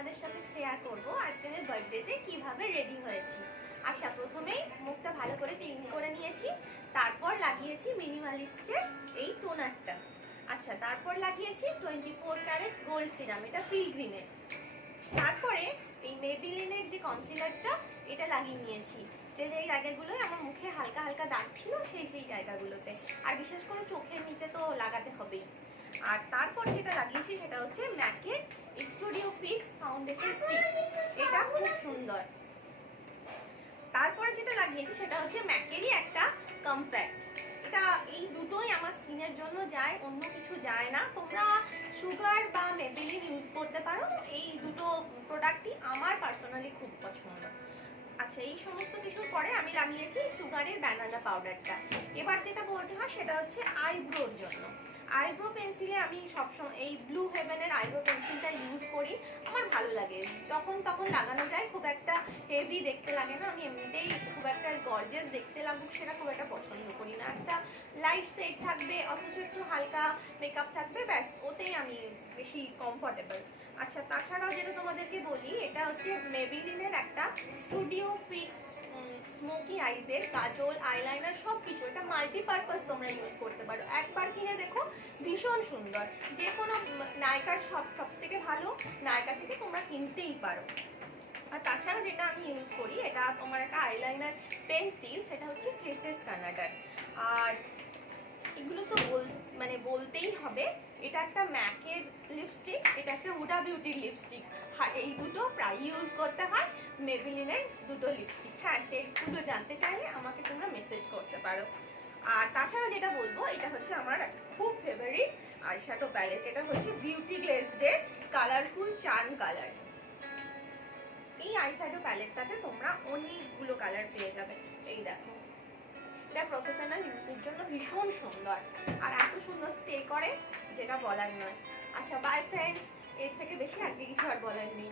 তোমাদের সাথে শেয়ার করব আজকে আমি বার্থডেতে কিভাবে রেডি হয়েছি। আচ্ছা, প্রথমেই মুখটা ভালো করে ক্লিন করে নিয়েছি, তারপর লাগিয়েছি মিনিমালিস্টের এই টোনারটা। আচ্ছা, তারপর লাগিয়েছি 24 ক্যারেট গোল্ড সিরাম, এটা পিলগ্রিমের। তারপরে এই মেবিলিনের যে কনসিলারটা এটা লাগিয়ে নিয়েছি, যে জায়গাগুলোয় আমার মুখে হালকা হালকা দাগ ছিল সেই জায়গাগুলোতে, আর বিশেষ করে চোখের নিচে তো লাগাতে হবেই। আর তারপর যেটা লাগিয়েছি সেটা হচ্ছে ম্যাকের স্টুডিও ফিক্স ফাউন্ডেশন স্টিক, এটা খুব সুন্দর। তারপরে যেটা লাগিয়েছি সেটা হচ্ছে ম্যাকেরই একটা কম্প্যাক্ট, এটা এই দুটোই আমার স্কিনের জন্য যায়, অন্য কিছু যায় না। তোমরা সুগার বা মেবিলিন ইউজ করতে পারো, এই দুটো প্রোডাক্টই আমার পার্সোনালি খুব পছন্দ। আচ্ছা, এই সমস্ত কিছুর পরে আমি লাগিয়েছি সুগারের ব্যানানা পাউডারটা। এবার যেটা বলতে হয় সেটা হচ্ছে আইব্রোর জন্য। আইব্রো পেন্সিলে আমি সবসময় এই ব্লু হেভেনের আইব্রো পেন্সিলটা ইউজ করি, আমার ভালো লাগে, যখন তখন লাগানো যায়, খুব একটা হেভি দেখতে লাগে না। আমি এমনিতেই খুব একটা গর্জিয়াস দেখতে লাগুক সেটা খুব একটা পছন্দ করি না, একটা লাইট শেড থাকবে অথচ একটু হালকা মেকআপ থাকবে, ব্যাস ওতেই আমি বেশি কমফোর্টেবল। আচ্ছা, তাছাড়াও যেটা তোমাদেরকে বলি, এটা হচ্ছে মেবিলিনের একটা স্টুডিও ফিক্স স্মোকি আইজের কাজল, আইলাইনার সব কিছু, এটা মাল্টিপারপাস তোমরা ইউজ করতে পারো। একবার কিনে দেখো, ভীষণ সুন্দর, যে কোনো নায়িকার সব থেকে ভালো নায়িকা থেকে তোমরা কিনতেই পারো। আর তাছাড়া যেটা আমি ইউজ করি, এটা তোমার একটা আইলাইনার পেন্সিল, সেটা হচ্ছে ফেসেস কানাডার। আর এগুলো তো বলতেই হবে, এটা একটা ম্যাকের লিপস্টিক, এটা একটা হুডা বিউটির লিপস্টিক। আর এই দুটো প্রায় ইউজ করতে হয়, মেবিলিনের দুটো লিপস্টিক। হ্যাঁ, সেটসগুলো জানতে চাইলে আমাকে তোমরা মেসেজ করতে পারো। আর তাছাড়া যেটা বলবো, এটা হচ্ছে আমার খুব ফেভারিট আইশ্যাডো প্যালেট, এটা হচ্ছে বিউটি গ্লেজডের কালারফুল চার্ম কালার। এই আইশ্যাডো প্যালেটটাতে তোমরা অনেকগুলো কালার পেয়ে যাবে। এই দেখো, এটা প্রফেশনাল ইউজের জন্য ভীষণ সুন্দর, আর এত সুন্দর স্টে করে যেটা বলার নয়। আচ্ছা, বাই ফ্রেন্ডস, এর থেকে বেশি আজকে কিছু আর বলার নেই।